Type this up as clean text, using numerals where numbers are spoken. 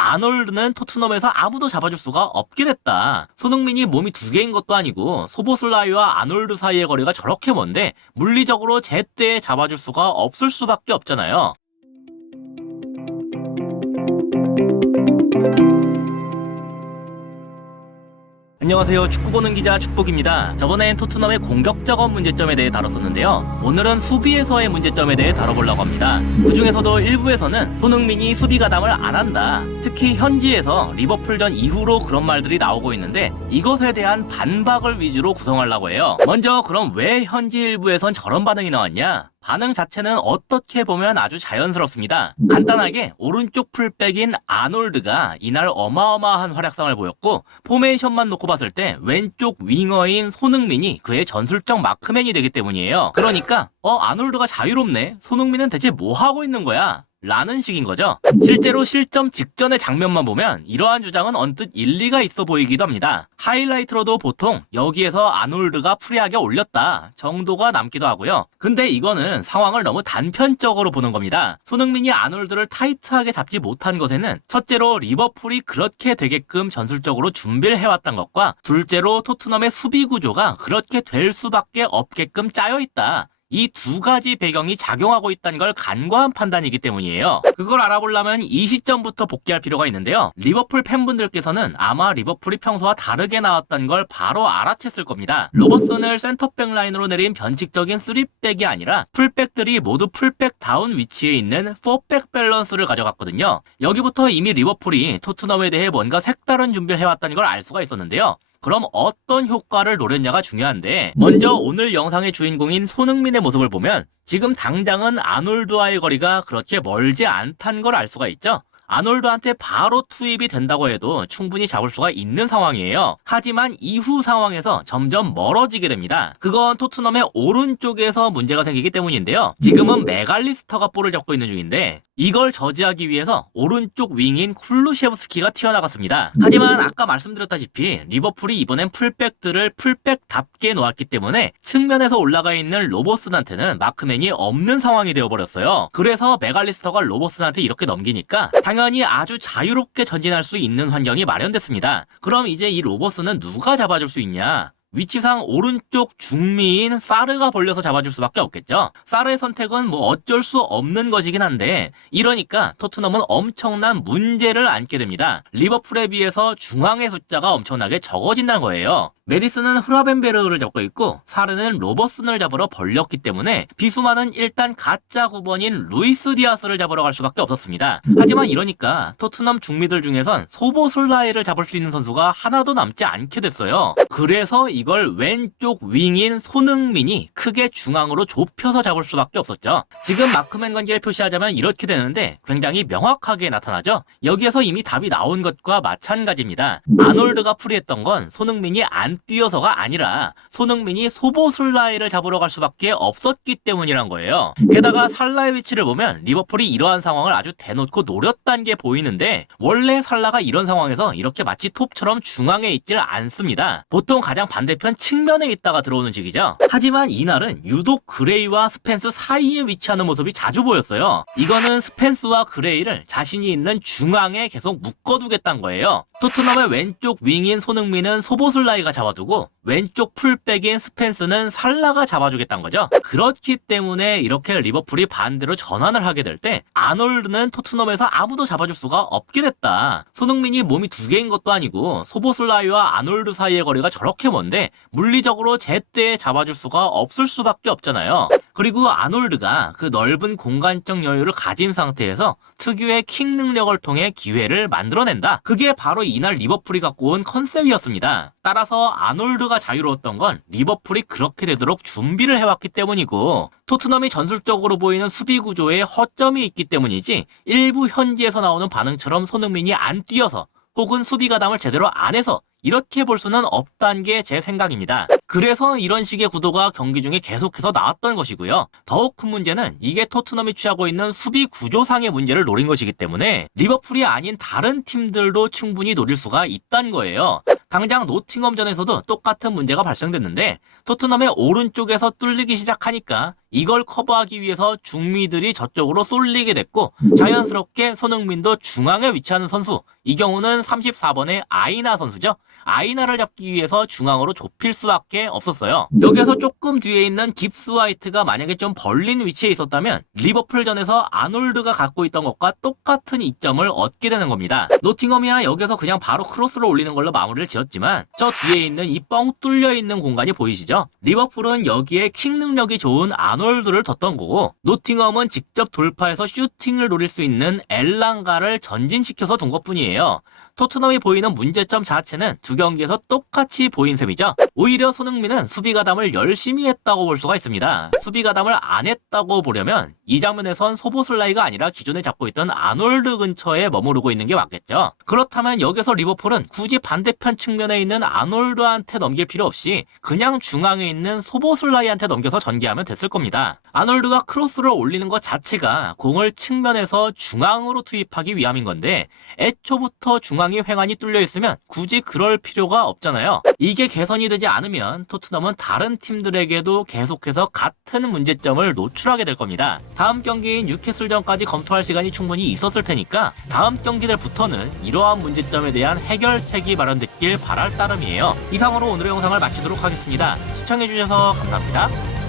아놀드는 토트넘에서 아무도 잡아줄 수가 없게 됐다. 손흥민이 몸이 두 개인 것도 아니고 소보슬라이와 아놀드 사이의 거리가 저렇게 먼데 물리적으로 제때 잡아줄 수가 없을 수밖에 없잖아요. 안녕하세요. 축구 보는 기자 축복입니다. 저번엔 토트넘의 공격적인 문제점에 대해 다뤘었는데요. 오늘은 수비에서의 문제점에 대해 다뤄보려고 합니다. 그 중에서도 일부에서는 손흥민이 수비 가담을 안 한다. 특히 현지에서 리버풀전 이후로 그런 말들이 나오고 있는데 이것에 대한 반박을 위주로 구성하려고 해요. 먼저 그럼 왜 현지 일부에선 저런 반응이 나왔냐? 반응 자체는 어떻게 보면 아주 자연스럽습니다. 간단하게 오른쪽 풀백인 아놀드가 이날 어마어마한 활약상을 보였고 포메이션만 놓고 봤을 때 왼쪽 윙어인 손흥민이 그의 전술적 마크맨이 되기 때문이에요. 그러니까 아놀드가 자유롭네. 손흥민은 대체 뭐 하고 있는 거야? 라는 식인 거죠. 실제로 실점 직전의 장면만 보면 이러한 주장은 언뜻 일리가 있어 보이기도 합니다. 하이라이트로도 보통 여기에서 아놀드가 프리하게 올렸다 정도가 남기도 하고요. 근데 이거는 상황을 너무 단편적으로 보는 겁니다. 손흥민이 아놀드를 타이트하게 잡지 못한 것에는 첫째로 리버풀이 그렇게 되게끔 전술적으로 준비를 해왔던 것과 둘째로 토트넘의 수비 구조가 그렇게 될 수밖에 없게끔 짜여있다. 이 두 가지 배경이 작용하고 있다는 걸 간과한 판단이기 때문이에요. 그걸 알아보려면 이 시점부터 복귀할 필요가 있는데요. 리버풀 팬분들께서는 아마 리버풀이 평소와 다르게 나왔던 걸 바로 알아챘을 겁니다. 로버슨을 센터백 라인으로 내린 변칙적인 3백이 아니라 풀백들이 모두 풀백다운 위치에 있는 4백 밸런스를 가져갔거든요. 여기부터 이미 리버풀이 토트넘에 대해 뭔가 색다른 준비를 해왔다는 걸 알 수가 있었는데요. 그럼 어떤 효과를 노렸냐가 중요한데 먼저 오늘 영상의 주인공인 손흥민의 모습을 보면 지금 당장은 아놀드와의 거리가 그렇게 멀지 않다는 걸 알 수가 있죠. 아놀드한테 바로 투입이 된다고 해도 충분히 잡을 수가 있는 상황이에요. 하지만 이후 상황에서 점점 멀어지게 됩니다. 그건 토트넘의 오른쪽에서 문제가 생기기 때문인데요. 지금은 메갈리스터가 볼을 잡고 있는 중인데 이걸 저지하기 위해서 오른쪽 윙인 쿨루셰브스키가 튀어나갔습니다. 하지만 아까 말씀드렸다시피 리버풀이 이번엔 풀백들을 풀백답게 놓았기 때문에 측면에서 올라가 있는 로버슨한테는 마크맨이 없는 상황이 되어버렸어요. 그래서 메갈리스터가 로버슨한테 이렇게 넘기니까 당연히 아주 자유롭게 전진할 수 있는 환경이 마련됐습니다. 그럼 이제 이 로버슨은 누가 잡아줄 수 있냐? 위치상 오른쪽 중미인 사르가 벌려서 잡아줄 수밖에 없겠죠. 사르의 선택은 뭐 어쩔 수 없는 것이긴 한데 이러니까 토트넘은 엄청난 문제를 안게 됩니다. 리버풀에 비해서 중앙의 숫자가 엄청나게 적어진다는 거예요. 메디슨은 흐라벤베르를 잡고 있고 사르는 로버슨을 잡으러 벌렸기 때문에 비수마는 일단 가짜 9번인 루이스 디아스를 잡으러 갈 수밖에 없었습니다. 하지만 이러니까 토트넘 중미들 중에선 소보슬라이를 잡을 수 있는 선수가 하나도 남지 않게 됐어요. 그래서 이걸 왼쪽 윙인 손흥민이 크게 중앙으로 좁혀서 잡을 수밖에 없었죠. 지금 마크맨 관계를 표시하자면 이렇게 되는데 굉장히 명확하게 나타나죠. 여기에서 이미 답이 나온 것과 마찬가지입니다. 아놀드가 프리했던 건 손흥민이 안 뛰어서가 아니라 손흥민이 소보슬라이를 잡으러 갈 수밖에 없었기 때문이란 거예요. 게다가 살라의 위치를 보면 리버풀이 이러한 상황을 아주 대놓고 노렸다는 게 보이는데 원래 살라가 이런 상황에서 이렇게 마치 톱처럼 중앙에 있질 않습니다. 보통 가장 반대편 측면에 있다가 들어오는 식이죠. 하지만 이날은 유독 그레이와 스펜스 사이에 위치하는 모습이 자주 보였어요. 이거는 스펜스와 그레이를 자신이 있는 중앙에 계속 묶어두겠다는 거예요. 토트넘의 왼쪽 윙인 손흥민은 소보슬라이가 잡아두고 왼쪽 풀백인 스펜스는 살라가 잡아주겠다는 거죠. 그렇기 때문에 이렇게 리버풀이 반대로 전환을 하게 될 때 아놀드는 토트넘에서 아무도 잡아줄 수가 없게 됐다. 손흥민이 몸이 두 개인 것도 아니고 소보슬라이와 아놀드 사이의 거리가 저렇게 먼데 물리적으로 제때 잡아줄 수가 없을 수밖에 없잖아요. 그리고 아놀드가 그 넓은 공간적 여유를 가진 상태에서 특유의 킥 능력을 통해 기회를 만들어낸다. 그게 바로 이날 리버풀이 갖고 온 컨셉이었습니다. 따라서 아놀드가 자유로웠던 건 리버풀이 그렇게 되도록 준비를 해왔기 때문이고 토트넘이 전술적으로 보이는 수비 구조에 허점이 있기 때문이지 일부 현지에서 나오는 반응처럼 손흥민이 안 뛰어서 혹은 수비 가담을 제대로 안 해서 이렇게 볼 수는 없다는 게 제 생각입니다. 그래서 이런 식의 구도가 경기 중에 계속해서 나왔던 것이고요. 더욱 큰 문제는 이게 토트넘이 취하고 있는 수비 구조상의 문제를 노린 것이기 때문에 리버풀이 아닌 다른 팀들도 충분히 노릴 수가 있다는 거예요. 당장 노팅엄전에서도 똑같은 문제가 발생됐는데 토트넘의 오른쪽에서 뚫리기 시작하니까 이걸 커버하기 위해서 중미들이 저쪽으로 쏠리게 됐고 자연스럽게 손흥민도 중앙에 위치하는 선수, 이 경우는 34번의 아이나 선수죠. 아이나를 잡기 위해서 중앙으로 좁힐 수밖에 없었어요. 여기서 조금 뒤에 있는 깁스 화이트가 만약에 좀 벌린 위치에 있었다면 리버풀전에서 아놀드가 갖고 있던 것과 똑같은 이점을 얻게 되는 겁니다. 노팅엄이야 여기서 그냥 바로 크로스를 올리는 걸로 마무리를 지었지만 저 뒤에 있는 이 뻥 뚫려 있는 공간이 보이시죠? 리버풀은 여기에 킥 능력이 좋은 아놀드를 뒀던 거고 노팅엄은 직접 돌파해서 슈팅을 노릴 수 있는 엘랑가를 전진시켜서 둔 것뿐이에요. 토트넘이 보이는 문제점 자체는 두 경기에서 똑같이 보인 셈이죠. 오히려 손흥민은 수비 가담을 열심히 했다고 볼 수가 있습니다. 수비 가담을 안 했다고 보려면 이 장면에선 소보슬라이가 아니라 기존에 잡고 있던 아놀드 근처에 머무르고 있는 게 맞겠죠. 그렇다면 여기서 리버풀은 굳이 반대편 측면에 있는 아놀드한테 넘길 필요 없이 그냥 중앙에 있는 소보슬라이한테 넘겨서 전개하면 됐을 겁니다. 아놀드가 크로스를 올리는 것 자체가 공을 측면에서 중앙으로 투입하기 위함인 건데 애초부터 중앙에 횡안이 뚫려 있으면 굳이 그럴 필요가 없잖아요. 이게 개선이 되지 않으면 토트넘은 다른 팀들에게도 계속해서 같은 문제점을 노출하게 될 겁니다. 다음 경기인 뉴캐슬전까지 검토할 시간이 충분히 있었을 테니까 다음 경기들부터는 이러한 문제점에 대한 해결책이 마련됐길 바랄 따름이에요. 이상으로 오늘의 영상을 마치도록 하겠습니다. 시청해주셔서 감사합니다.